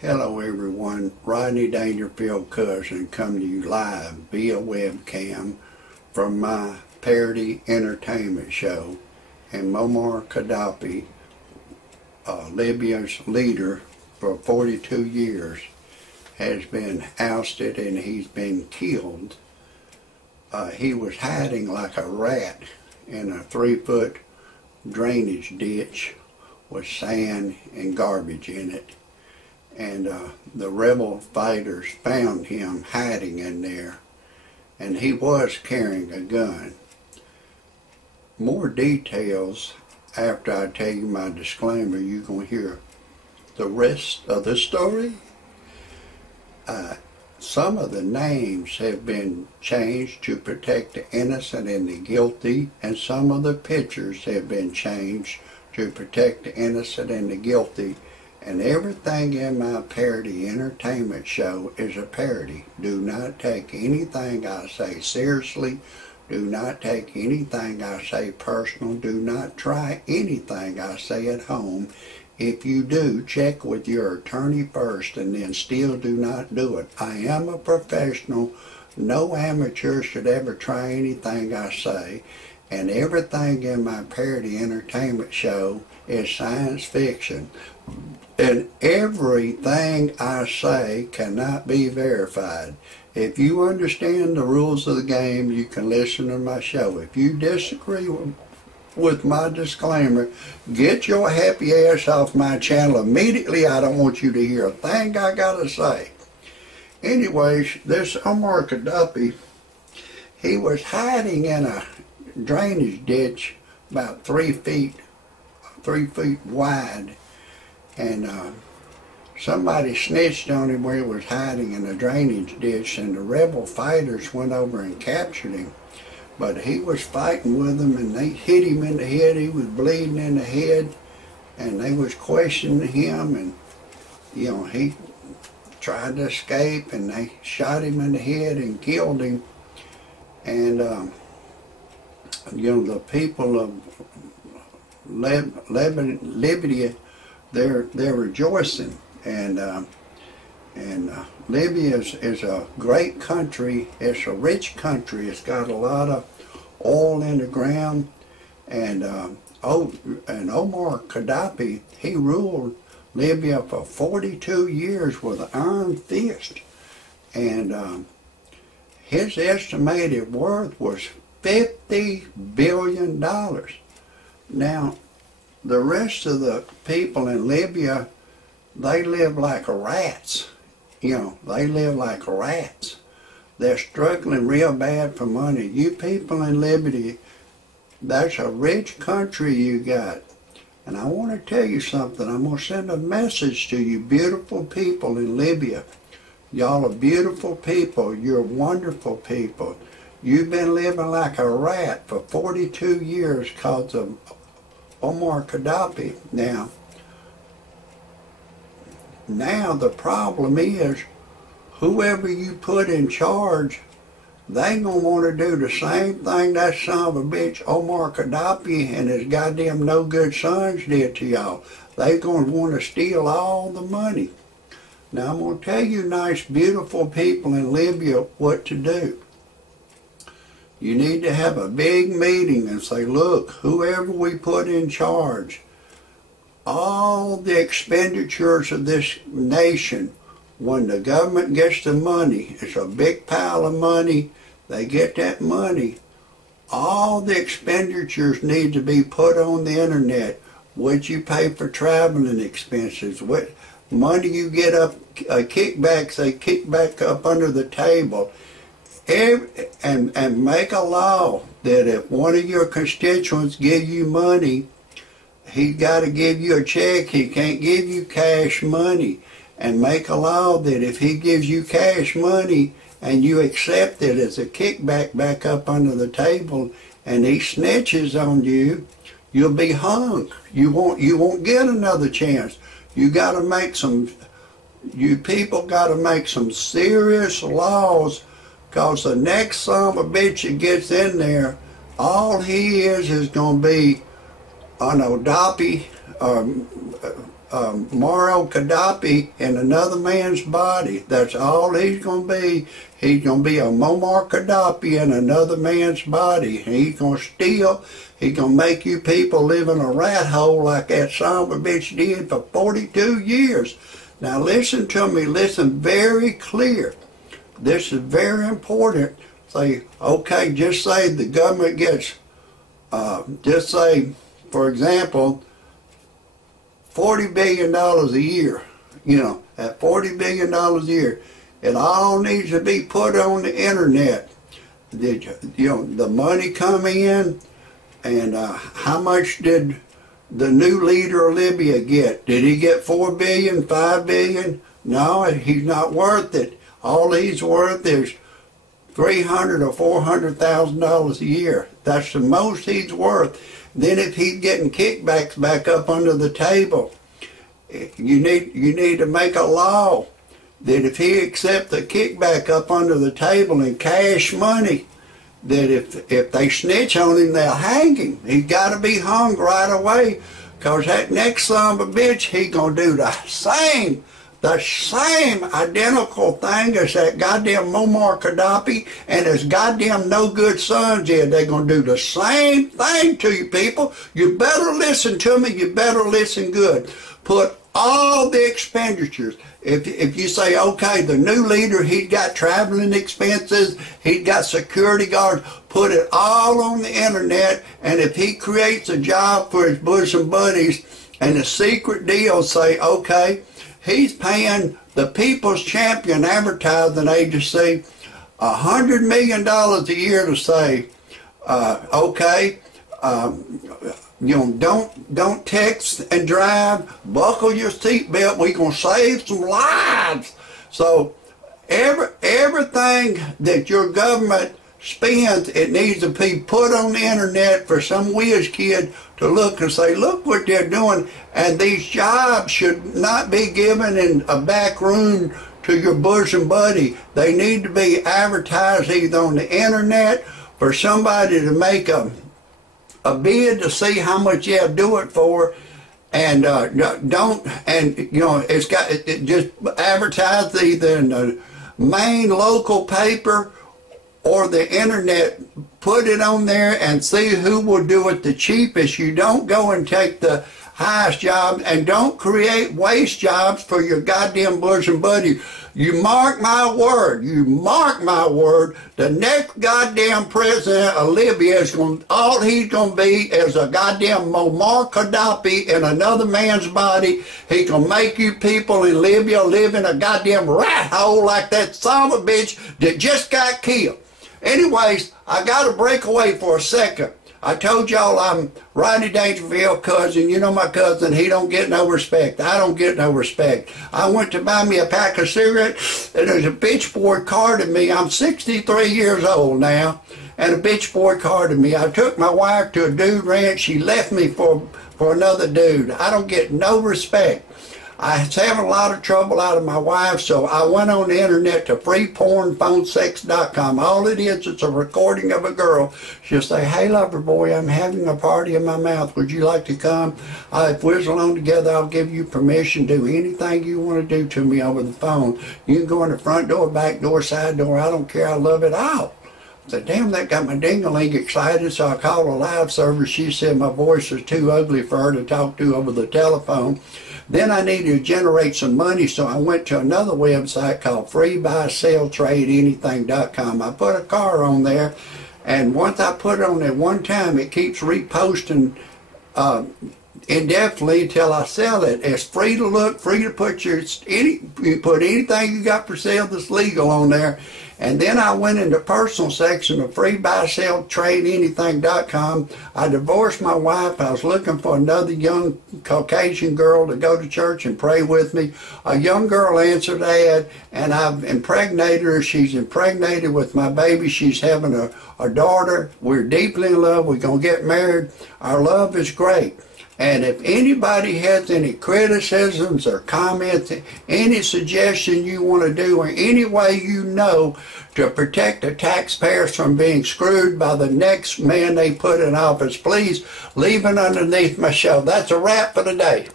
Hello everyone, Rodney Dangerfield Cousin coming to you live via webcam from my parody entertainment show. And Muammar Gadhafi, Libya's leader for 42 years, has been ousted and he's been killed. He was hiding like a rat in a 3-foot drainage ditch with sand and garbage in it. And the rebel fighters found him hiding in there, and he was carrying a gun. More details after I tell you my disclaimer. You're going to hear the rest of the story. Some of the names have been changed to protect the innocent and the guilty, and some of the pictures have been changed to protect the innocent and the guilty. And everything in my parody entertainment show is a parody. Do not take anything I say seriously. Do not take anything I say personal. Do not try anything I say at home. If you do, check with your attorney first and then still do not do it. I am a professional. No amateur should ever try anything I say. And everything in my parody entertainment show is science fiction. And everything I say cannot be verified. If you understand the rules of the game, you can listen to my show. If you disagree with my disclaimer, get your happy ass off my channel immediately. I don't want you to hear a thing I gotta say. Anyways, this Muammar Gadhafi, he was hiding in a drainage ditch about 3 feet wide. And somebody snitched on him where he was hiding in a drainage ditch, and the rebel fighters went over and captured him. But he was fighting with them, and they hit him in the head. He was bleeding in the head, and they was questioning him, and he tried to escape, and they shot him in the head and killed him. And the people of Libya, they're rejoicing, and Libya is a great country. It's a rich country. It's got a lot of oil in the ground, and Muammar Gadhafi, he ruled Libya for 42 years with an iron fist, and his estimated worth was $50 billion. Now, the rest of the people in Libya, they live like rats. They live like rats. They're struggling real bad for money. You people in Libya, that's a rich country you got. And I want to tell you something. I'm going to send a message to you beautiful people in Libya. Y'all are beautiful people. You're wonderful people. You've been living like a rat for 42 years because of Muammar Gadhafi. Now the problem is, whoever you put in charge, they gonna want to do the same thing that son of a bitch Muammar Gadhafi and his goddamn no good sons did to y'all. They gonna want to steal all the money. Now I'm gonna tell you nice beautiful people in Libya what to do. You need to have a big meeting and say, look, whoever we put in charge, all the expenditures of this nation, when the government gets the money, it's a big pile of money, they get that money, all the expenditures need to be put on the internet. What you pay for traveling expenses, what money you get up, kickbacks, they kick back up under the table. And make a law that if one of your constituents give you money, he's got to give you a check. He can't give you cash money. And make a law that if he gives you cash money and you accept it as a kickback back up under the table, and he snitches on you, you'll be hung. You won't get another chance. You people got to make some serious laws. Because the next son of a bitch that gets in there, all he is going to be an Gaddafi Gadhafi in another man's body. That's all he's going to be. He's going to be a Muammar Gadhafi in another man's body. And he's going to steal. He's going to make you people live in a rat hole like that son of a bitch did for 42 years. Now listen to me. Listen very clear. This is very important. Say, okay, just say the government gets, just say, for example, $40 billion a year, at $40 billion a year, it all needs to be put on the internet. The money come in, and how much did the new leader of Libya get? Did he get $4 billion, $5 billion? No, he's not worth it. All he's worth is $300,000 or $400,000 a year. That's the most he's worth. Then if he's getting kickbacks back up under the table, you need to make a law that if he accepts a kickback up under the table in cash money, that if they snitch on him, they'll hang him. He's got to be hung right away, because that next son of a bitch, he's going to do the same identical thing as that goddamn Muammar Gadhafi and his goddamn no good sons did. They're going to do the same thing to you people. You better listen to me. You better listen good. Put all the expenditures. If you say, okay, the new leader, he's got traveling expenses, he's got security guards, put it all on the internet, and if he creates a job for his bosom buddies and a secret deal, say, okay, he's paying the People's Champion Advertising Agency $100 million a year to say, okay, don't text and drive, buckle your seatbelt, we're going to save some lives. So everything that your government spends, it needs to be put on the internet for some whiz kid to look and say, look what they're doing. And these jobs should not be given in a back room to your bosom buddy. They need to be advertised either on the internet for somebody to make a bid to see how much you'll do it for, and just advertise either in the main local paper or the internet. Put it on there and see who will do it the cheapest. You don't go and take the highest job, and don't create waste jobs for your goddamn bosom buddy. You mark my word, the next goddamn president of Libya is all he's going to be is a goddamn Muammar Gadhafi in another man's body. He can make you people in Libya live in a goddamn rat hole like that son of a bitch that just got killed. Anyways, I got to break away for a second. I told y'all I'm Rodney Dangerfield's cousin. You know my cousin, he don't get no respect. I don't get no respect. I went to buy me a pack of cigarettes, and there's a bitch boy carded me. I'm 63 years old now, and a bitch boy carded me. I took my wife to a dude ranch. She left me for another dude. I don't get no respect. I was having a lot of trouble out of my wife, so I went on the internet to freepornphonesex.com. All it is, it's a recording of a girl. She'll say, hey, lover boy, I'm having a party in my mouth. Would you like to come? If we're alone together, I'll give you permission to do anything you want to do to me over the phone. You can go in the front door, back door, side door. I don't care. I love it all. I said, damn, that got my ding-a-ling excited, so I called a live service. She said my voice was too ugly for her to talk to over the telephone. Then I needed to generate some money, so I went to another website called freebuyselltradeanything.com. I put a car on there, and once I put it on there one time, it keeps reposting indefinitely until I sell it. It's free to look, free to put you put anything you got for sale that's legal on there. And then I went in the personal section of freebuyselltradeanything.com. I divorced my wife. I was looking for another young Caucasian girl to go to church and pray with me. A young girl answered ad, and I've impregnated her. She's impregnated with my baby. She's having a daughter. We're deeply in love. We're going to get married. Our love is great. And if anybody has any criticisms or comments, any suggestion you want to do, or any way you know to protect the taxpayers from being screwed by the next man they put in office, please leave it underneath my show. That's a wrap for today.